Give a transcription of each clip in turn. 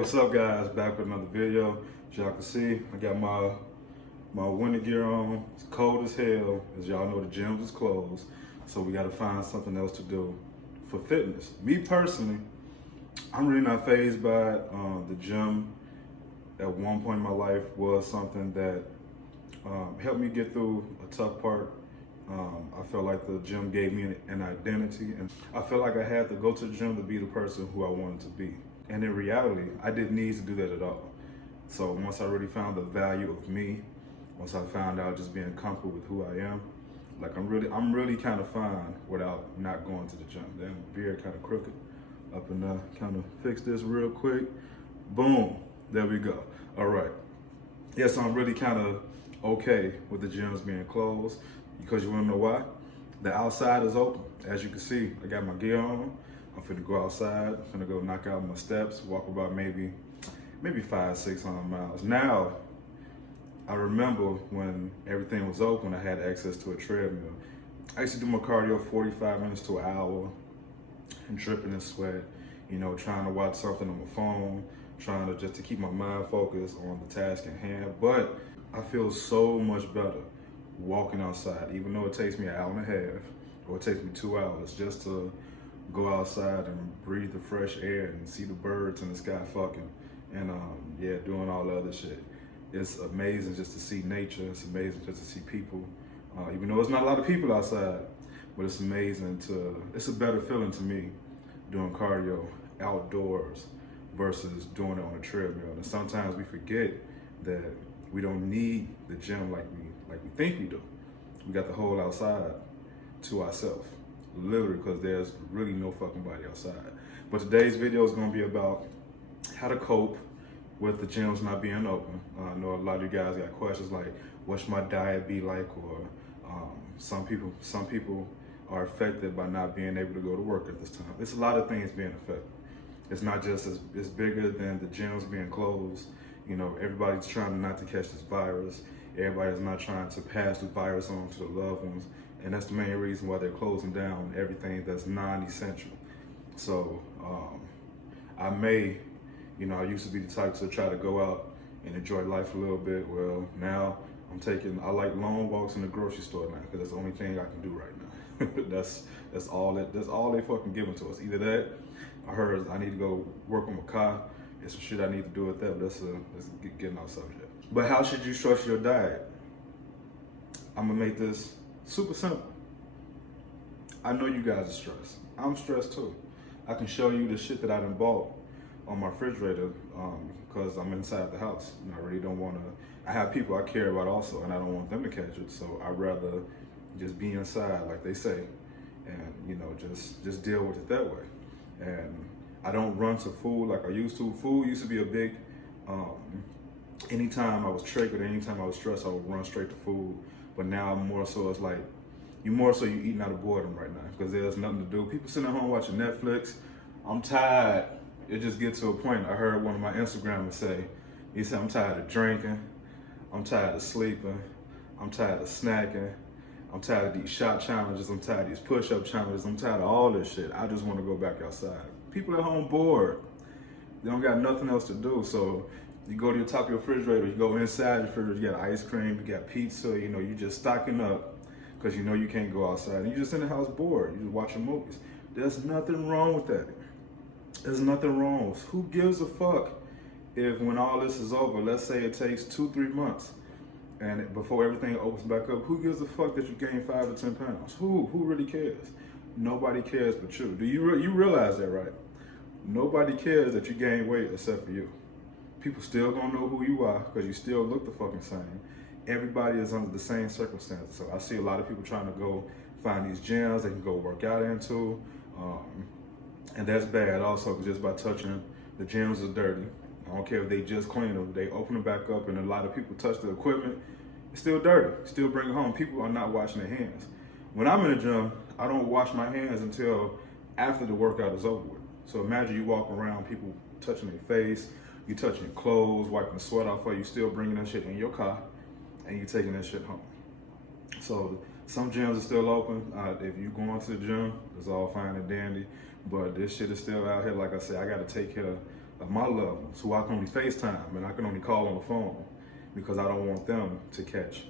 what's up guys? Back with another video. As y'all can see, I got my winter gear on. It's cold as hell. As y'all know, the gyms is closed. So we gotta find something else to do for fitness. Me personally, I'm really not fazed by it. The gym at one point in my life was something that helped me get through a tough part. I felt like the gym gave me an identity, and I felt like I had to go to the gym to be the person who I wanted to be. And in reality, I didn't need to do that at all. So once I really found the value of me, once I found out just being comfortable with who I am, like I'm really kind of fine without not going to the gym. Damn, beard kind of crooked. Up and kind of fix this real quick. Boom, there we go. All right. Yeah, so I'm really kind of okay with the gyms being closed, because you wanna know why? The outside is open. As you can see, I got my gear on. I'm finna go outside. I'm finna go knock out my steps, walk about maybe 500-600 miles. Now, I remember when everything was open, I had access to a treadmill. I used to do my cardio 45 minutes to an hour, and dripping in sweat, you know, trying to watch something on my phone, trying to just to keep my mind focused on the task at hand. But I feel so much better walking outside, even though it takes me an hour and a half, or it takes me 2 hours just to go outside and breathe the fresh air and see the birds in the sky fucking, and yeah, doing all the other shit. It's amazing just to see nature. It's amazing just to see people, even though there's not a lot of people outside, but it's amazing it's a better feeling to me doing cardio outdoors versus doing it on a treadmill. And sometimes we forget that we don't need the gym like we think we do. We got the whole outside to ourselves, literally, because there's really no fucking body outside. But today's video is gonna be about how to cope with the gyms not being open. I know a lot of you guys got questions like, what should my diet be like? Or some people are affected by not being able to go to work at this time. It's a lot of things being affected. It's not just it's bigger than the gyms being closed. You know, everybody's trying not to catch this virus. Everybody's not trying to pass the virus on to the loved ones. And that's the main reason why they're closing down everything that's non-essential. So I I used to be the type to try to go out and enjoy life a little bit. Well, now I like long walks in the grocery store now, because that's the only thing I can do right now. that's all they fucking giving to us. Either that, I heard I need to go work on my car. It's some shit I need to do with that, but let's getting off subject. But how should you structure your diet? I'm gonna make this super simple. I know you guys are stressed. I'm stressed too. I can show you the shit that I done bought on my refrigerator because I'm inside the house. And I really don't want to. I have people I care about also, and I don't want them to catch it. So I'd rather just be inside, like they say, and just deal with it that way. And I don't run to food like I used to. Food used to be a big. Anytime I was triggered, anytime I was stressed, I would run straight to food. But now more so, it's like you eating out of boredom right now, because there's nothing to do. People sitting at home watching Netflix. I'm tired. It just gets to a point. I heard one of my Instagrammers say, he said, I'm tired of drinking, I'm tired of sleeping, I'm tired of snacking, I'm tired of these shot challenges, I'm tired of these push-up challenges, I'm tired of all this shit. I just want to go back outside. People at home bored. They don't got nothing else to do. So you go to the top of your refrigerator, you go inside your refrigerator, you got ice cream, you got pizza, you just stocking up because you can't go outside. And you're just in the house bored, you're just watching movies. There's nothing wrong with that. There's nothing wrong. Who gives a fuck if when all this is over, let's say it takes 2-3 months, and before everything opens back up, who gives a fuck that you gain 5 or 10 pounds? Who really cares? Nobody cares but you. Do you realize that, right? Nobody cares that you gain weight except for you. People still gonna know who you are because you still look the fucking same. Everybody is under the same circumstances. So I see a lot of people trying to go find these gyms they can go work out into. And that's bad also, because just by touching, the gyms are dirty. I don't care if they just clean them, they open them back up, and a lot of people touch the equipment. It's still dirty, still bring it home. People are not washing their hands. When I'm in the gym, I don't wash my hands until after the workout is over with. So imagine you walk around, people touching their face, you touching your clothes, wiping the sweat off of you, still bringing that shit in your car, and you taking that shit home. So some gyms are still open. If you're going to the gym, it's all fine and dandy. But this shit is still out here. Like I said, I got to take care of my loved ones who I can only FaceTime and I can only call on the phone because I don't want them to catch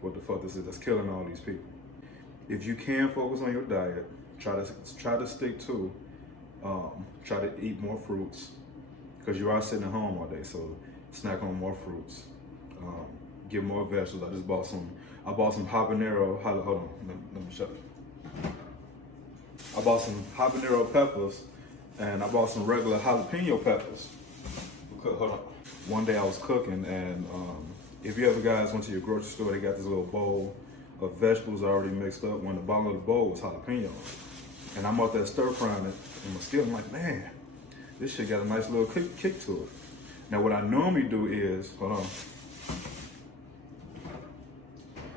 what the fuck this is that's killing all these people. If you can focus on your diet, try to stick to, try to eat more fruits because you are sitting at home all day. So snack on more fruits, get more vegetables. I bought some habanero. Hold on, let me shut it. I bought some habanero peppers and I bought some regular jalapeno peppers. Hold on. One day I was cooking and if you ever guys went to your grocery store, they got this little bowl of vegetables already mixed up. When the bottom of the bowl was jalapeno. And I'm out there stir frying it in my skillet. I'm like, man, this shit got a nice little kick to it. Now what I normally do is, hold on.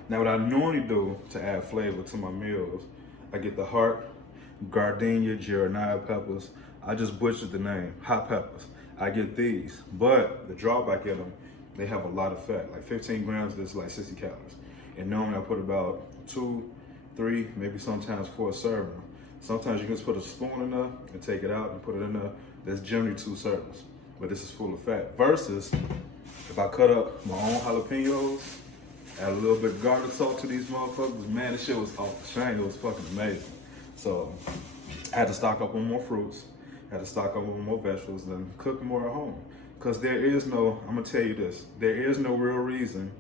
Now what I normally do to add flavor to my meals, I get the heart, gardenia, Geranium peppers. I just butchered the name, hot peppers. I get these, but the drawback in them, they have a lot of fat. Like 15 grams, this is like 60 calories. And normally I put about 2, 3, maybe sometimes 4 servings. Sometimes you can just put a spoon in there and take it out and put it in there. That's generally 2 servings, but this is full of fat. Versus if I cut up my own jalapenos, add a little bit of garlic salt to these motherfuckers, man, this shit was off the chain. It was fucking amazing. So I had to stock up on more fruits, had to stock up on more vegetables, and cook more at home. Because there is no, I'm gonna tell you this, there is no real reason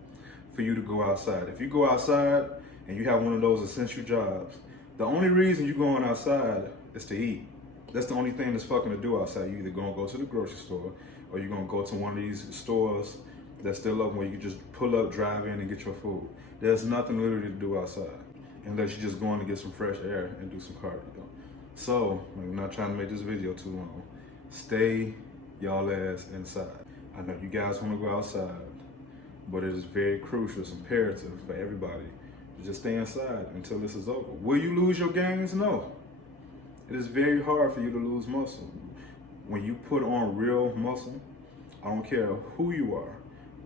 for you to go outside. If you go outside and you have one of those essential jobs, the only reason you're going outside is to eat. That's the only thing that's fucking to do outside. You either gonna go to the grocery store or you're gonna go to one of these stores that's still open where you can just pull up, drive in and get your food. There's nothing literally to do outside unless you're just going to get some fresh air and do some cardio. So, I'm not trying to make this video too long. Stay y'all ass inside. I know you guys want to go outside, but it is very crucial, it's imperative for everybody to just stay inside until this is over. Will you lose your gains? No. It is very hard for you to lose muscle. When you put on real muscle, I don't care who you are,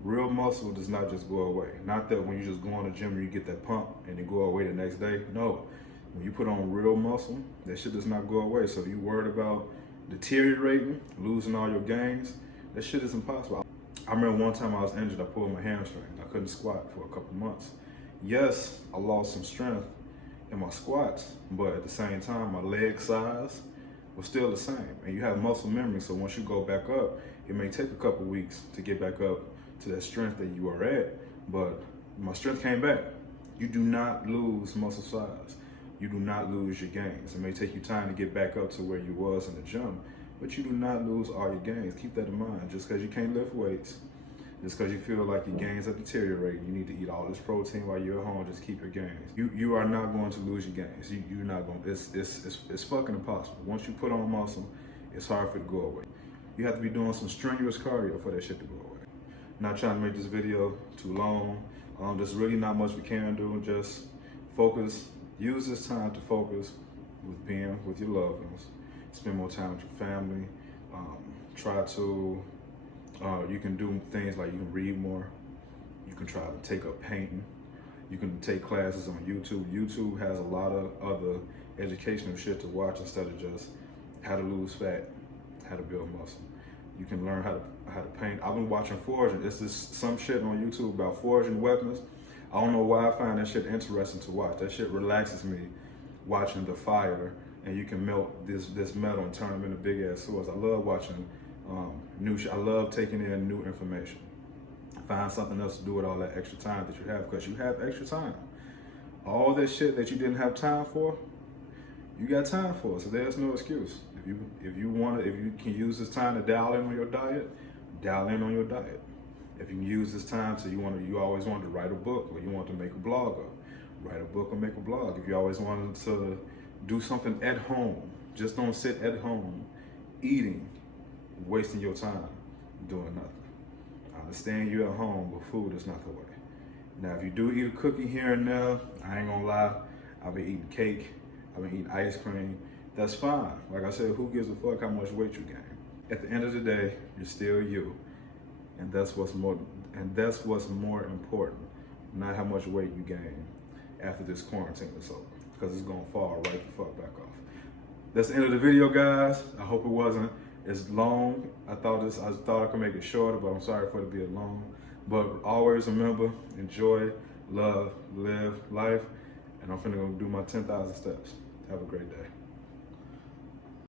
real muscle does not just go away. Not that when you just go on the gym and you get that pump and it go away the next day. No. When you put on real muscle, that shit does not go away. So if you worried about deteriorating, losing all your gains, that shit is impossible. I remember one time I was injured, I pulled my hamstring. I couldn't squat for a couple months. Yes, I lost some strength in my squats, but at the same time, my leg size was still the same. And you have muscle memory, so once you go back up, it may take a couple weeks to get back up to that strength that you are at, but my strength came back. You do not lose muscle size. You do not lose your gains. It may take you time to get back up to where you was in the gym, but you do not lose all your gains. Keep that in mind. Just because you can't lift weights, just because you feel like your gains are deteriorating, you need to eat all this protein while you're at home. Just keep your gains. You are not going to lose your gains. You're not going. It's fucking impossible. Once you put on muscle, it's hard for it to go away. You have to be doing some strenuous cardio for that shit to go away. Not trying to make this video too long. There's really not much we can do. Just focus. Use this time to focus with being with your loved ones. Spend more time with your family. Try to, you can do things like you can read more. You can try to take up painting. You can take classes on YouTube. YouTube has a lot of other educational shit to watch instead of just how to lose fat, how to build muscle. You can learn how to paint. I've been watching forging. There's some shit on YouTube about forging weapons. I don't know why I find that shit interesting to watch. That shit relaxes me watching the fire and you can melt this metal and turn them into big ass swords. I love watching new shit. I love taking in new information. Find something else to do with all that extra time that you have because you have extra time. All that shit that you didn't have time for, you got time for. So there's no excuse. If you can use this time to dial in on your diet, dial in on your diet. If you can use this time so you always wanted to write a book or you want to make a blog, or write a book or make a blog. If you always wanted to do something at home, just don't sit at home eating, wasting your time doing nothing. I understand you're at home, but food is not the way. Now, if you do eat a cookie here and there, I ain't gonna lie, I've been eating cake, I've been eating ice cream. That's fine. Like I said, who gives a fuck how much weight you gain? At the end of the day, you're still you. And that's what's more important, not how much weight you gain after this quarantine is over, because it's gonna fall right the fuck back off. That's the end of the video, guys. I hope it wasn't It's long. I thought I could make it shorter, but I'm sorry for it to be long. But always remember, enjoy, love, live life, and I'm finna go do my 10,000 steps. Have a great day.